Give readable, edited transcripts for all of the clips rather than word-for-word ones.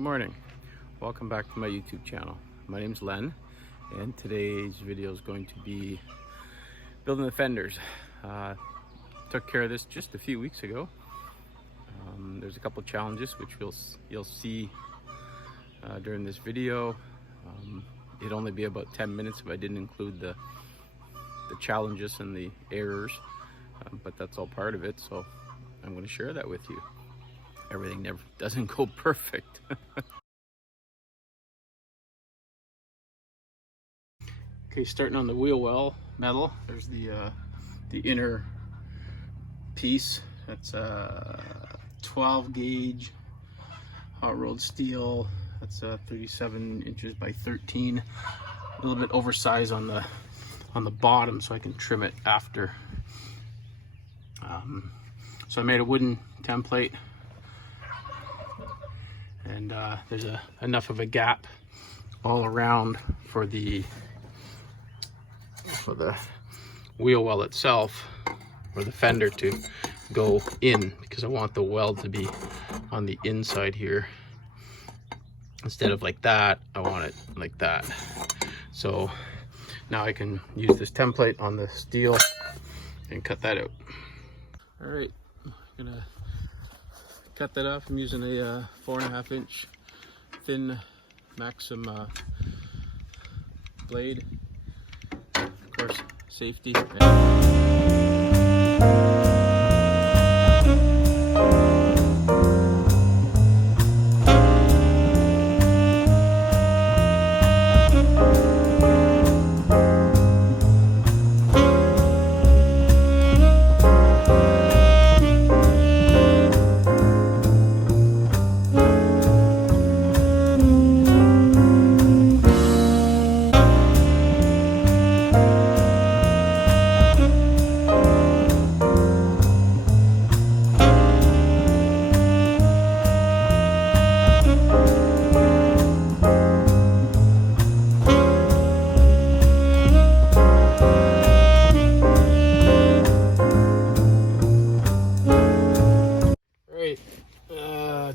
Good morning. Welcome back to my YouTube channel. My name's Len, and today's video is going to be building the fenders. Took care of this just a few weeks ago. There's a couple challenges which you'll see during this video. It'd only be about 10 minutes if I didn't include the challenges and the errors, but that's all part of it, so I'm going to share that with you. Everything never doesn't go perfect. Okay, starting on the wheel well metal, there's the inner piece. That's a 12 gauge hot rolled steel. That's 37 inches by 13. A little bit oversized on the bottom, so I can trim it after. So I made a wooden template, and there's enough of a gap all around for the wheel well itself, or the fender, to go in, because I want the weld to be on the inside here. Instead of like that, I want it like that. So now I can use this template on the steel and cut that out. All right, I'm gonna cut that off. I'm using a 4.5 inch thin Maxim blade. Of course, safety.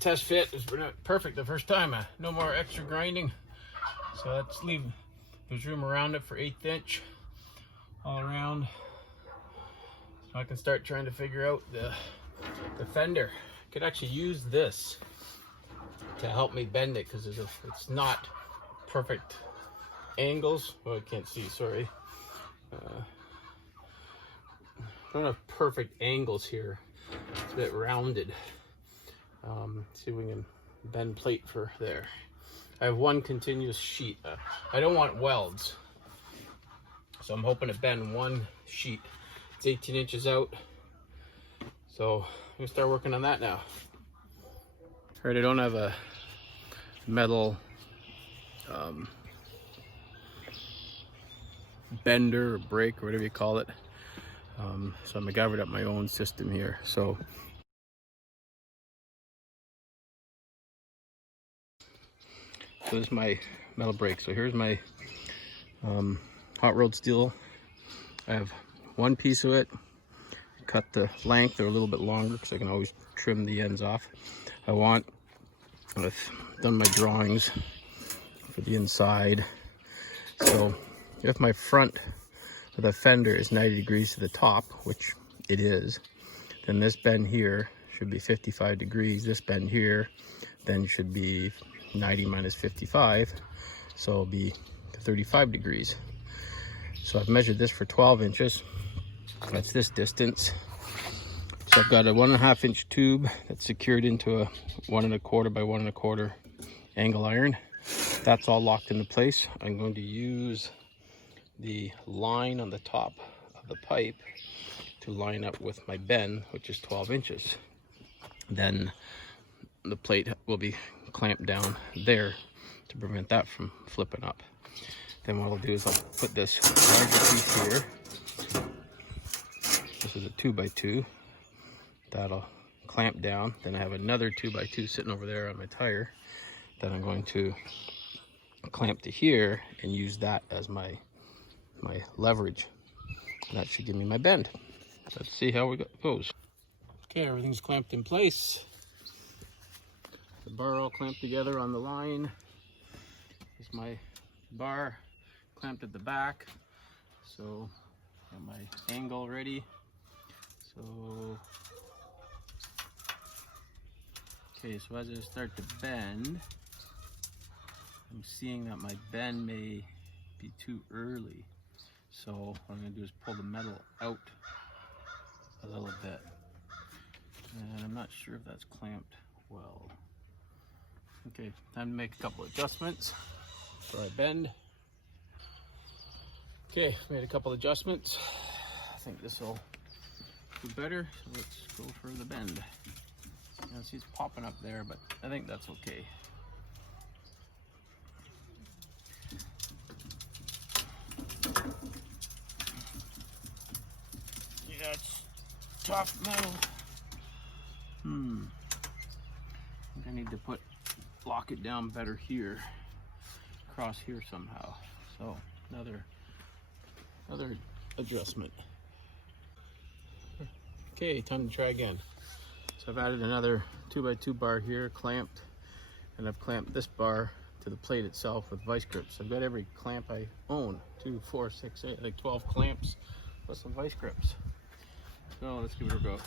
Test fit was perfect the first time. No more extra grinding, so let's leave. There's room around it for 1/8 inch all around, so I can start trying to figure out the fender. I could actually use this to help me bend it, because it's not perfect angles. Oh, I can't see, sorry. Don't have perfect angles here. It's a bit rounded. See if we can bend plate for there. I have one continuous sheet. I don't want welds, so I'm hoping to bend one sheet. It's 18 inches out, so I'm gonna start working on that now. All right, I don't have a metal bender or brake or whatever you call it, so I'm MacGyvered up my own system here. So this is my metal brake. So here's my hot rolled steel. I have one piece of it. Cut the length or a little bit longer, because I can always trim the ends off. I've done my drawings for the inside. So if my front of the fender is 90 degrees to the top, which it is, then this bend here should be 55 degrees. This bend here then should be 90 minus 55, so it'll be 35 degrees. So I've measured this for 12 inches. That's this distance. So I've got a 1.5 inch tube that's secured into a 1 1/4 by 1 1/4 angle iron. That's all locked into place. I'm going to use the line on the top of the pipe to line up with my bend, which is 12 inches. Then the plate will be clamped down there to prevent that from flipping up. Then what I'll do is I'll put this larger piece here. This is a 2x2. That'll clamp down. Then I have another 2x2 sitting over there on my tire that I'm going to clamp to here and use that as my leverage. And that should give me my bend. Let's see how it goes. Okay, everything's clamped in place. the bar all clamped together on the line. Here's my bar clamped at the back. So got my angle ready. So okay, so as I start to bend, I'm seeing that my bend may be too early. So what I'm going to do is pull the metal out a little bit. And I'm not sure if that's clamped well. Okay, time to make a couple adjustments before I bend. Okay, made a couple adjustments. I think this will do better, so let's go for the bend. You know, see it's popping up there, but I think that's okay. Yeah, it's tough metal. I think I need to lock it down better here, across here somehow. So another adjustment. Okay, time to try again. So I've added another 2x2 bar here, clamped, and I've clamped this bar to the plate itself with vice grips. I've got every clamp I own, 2, 4, 6, 8, like 12 clamps plus some vice grips. So let's give it a go.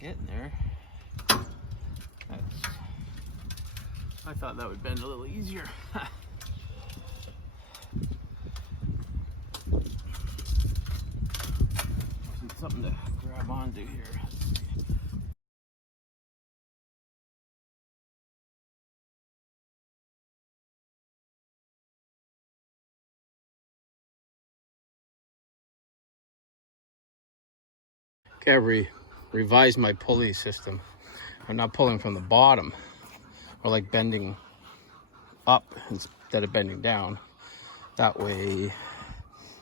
Getting there. I thought that would bend a little easier. Something to grab onto here. Okay, I revised my pulley system. I'm not pulling from the bottom, or like bending up instead of bending down. That way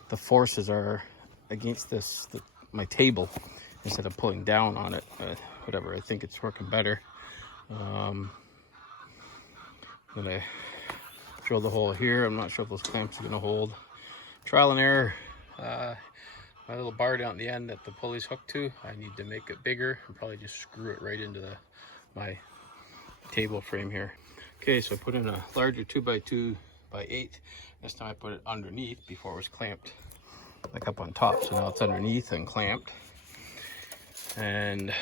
the forces are against my table instead of pulling down on it. Whatever, I think it's working better. I'm gonna drill the hole here. I'm not sure if those clamps are gonna hold. Trial and error. My little bar down at the end that the pulley's hooked to, I need to make it bigger and probably just screw it right into my table frame here. Okay, so I put in a larger 2x2x8. This time I put it underneath. Before it was clamped like up on top, so now it's underneath and clamped. And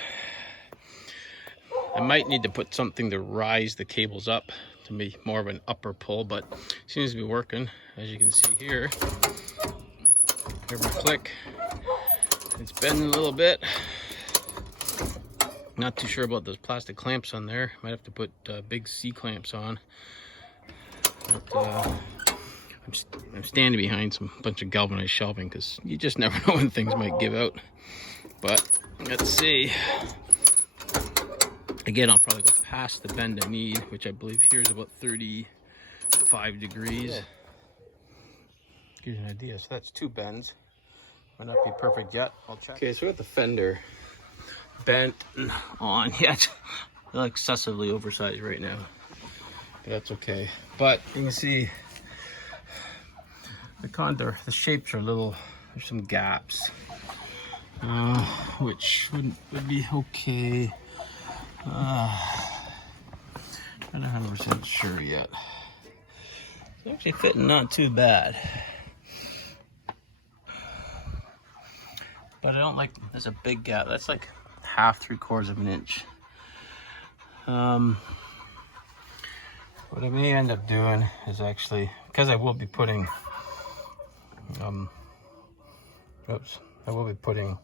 I might need to put something to rise the cables up to be more of an upper pull, but it seems to be working. As you can see here, every click it's bending a little bit. Not too sure about those plastic clamps on there. Might have to put big C clamps on. But, I'm standing behind some bunch of galvanized shelving because you just never know when things might give out. But let's see. Again, I'll probably go past the bend I need, which I believe here is about 35 degrees. Yeah. Gives you an idea. So that's 2 bends. Might not be perfect yet. I'll check. Okay, so we got the fender bent on yet. They're excessively oversized right now. That's okay. But you can see the contour, the shapes are a little, there's some gaps, which would be okay. I'm not 100% sure yet. It's actually fitting not too bad. But I don't like, there's a big gap. That's like 1/2, 3/4 of an inch. What I may end up doing is actually, because I will be putting, I will be putting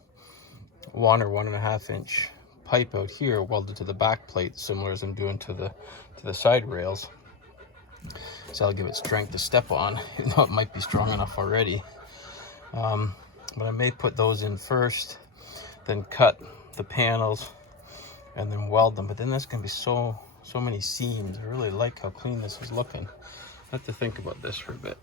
1 or 1.5 inch pipe out here welded to the back plate, similar as I'm doing to the side rails. So I'll give it strength to step on, even though it might be strong enough already. But I may put those in first, then cut the panels, and then weld them. But then that's gonna be so many seams. I really like how clean this is looking. I have to think about this for a bit.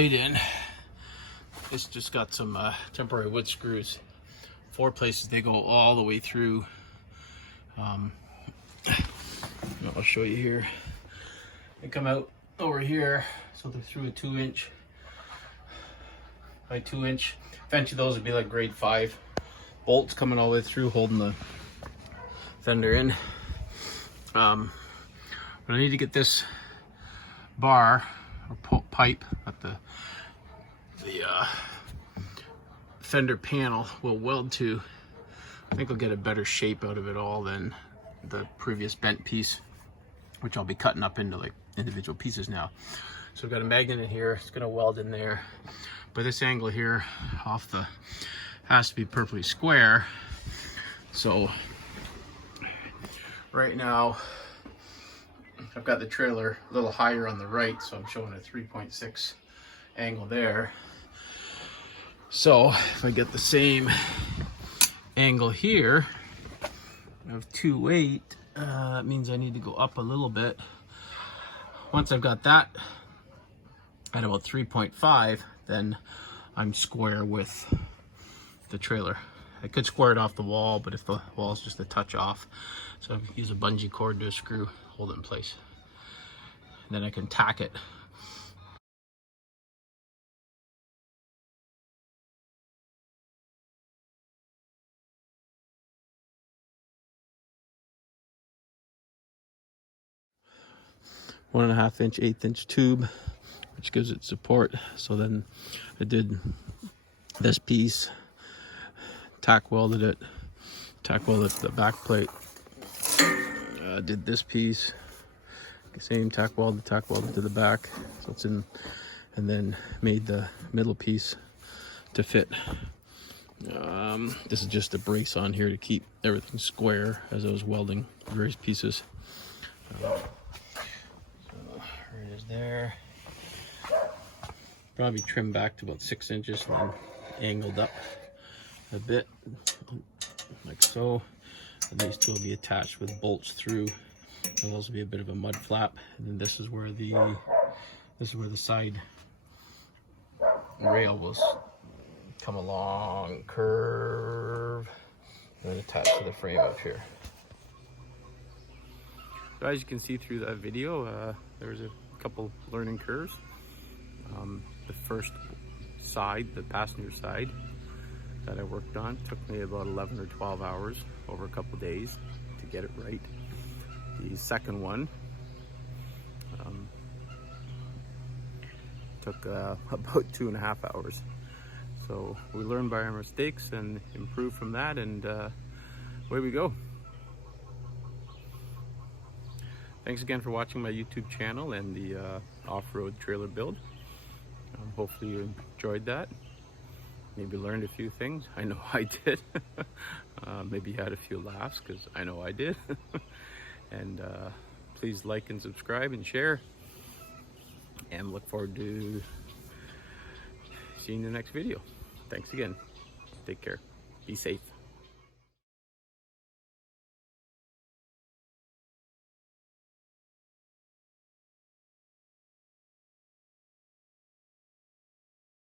plate in. This just got some temporary wood screws. 4 places, they go all the way through. I'll show you here. They come out over here, so they're through a 2-inch by 2-inch. Eventually those would be like grade 5 bolts coming all the way through, holding the fender in. But I need to get this bar or pipe that the fender panel will weld to. I think I'll get a better shape out of it all than the previous bent piece, which I'll be cutting up into like individual pieces now. So I've got a magnet in here, it's gonna weld in there. But this angle here off the has to be perfectly square. So right now I've got the trailer a little higher on the right, so I'm showing a 3.6 angle there. So if I get the same angle here of 2.8, it means I need to go up a little bit. Once I've got that at about 3.5, then I'm square with the trailer. I could square it off the wall, but if the wall's just a touch off, so I can use a bungee cord to a screw, hold it in place. And then I can tack it. One and a half inch, 1/8 inch tube, which gives it support. So then I did this piece, tack welded it, tack welded the back plate. Did this piece, same tack welded to the back, so it's in, and then made the middle piece to fit. This is just a brace on here to keep everything square as I was welding various pieces. So there it is there. Probably trimmed back to about 6 inches and then angled up a bit, like so. And these two will be attached with bolts through. There'll also be a bit of a mud flap, and then this is where the side rail will come along, curve, and then attach to the frame up here. So as you can see through that video, there was a couple learning curves. The first side, the passenger side that I worked on, took me about 11 or 12 hours over a couple days to get it right. The second one took about 2.5 hours. So we learn by our mistakes and improve from that, and away we go. Thanks again for watching my YouTube channel and the off-road trailer build. Hopefully you enjoyed that. Maybe learned a few things. I know I did. Maybe had a few laughs, because I know I did. And please like and subscribe and share. And look forward to seeing you in the next video. Thanks again. Take care. Be safe.